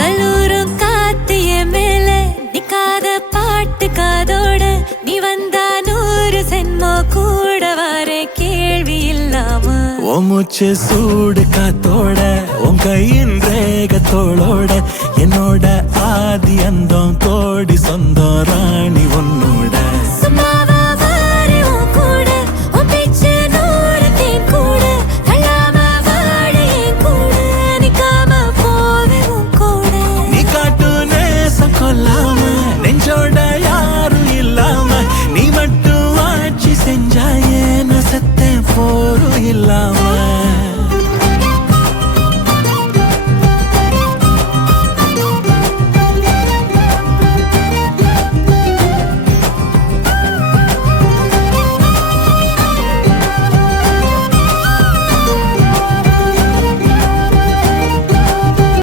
கல்லூரும் காத்திய மேல நிக்காத பாட்டு காதோட நீ வந்தா 100 சென்மோ கூட வர கேள்வி இல்லாம உன் மூச்சு சூடு காத்தோட உன் கையின் ரேகத்தோளோட என்னோட ஆதி அந்தம் கோடி சொந்தம் ராணி ஒன்னு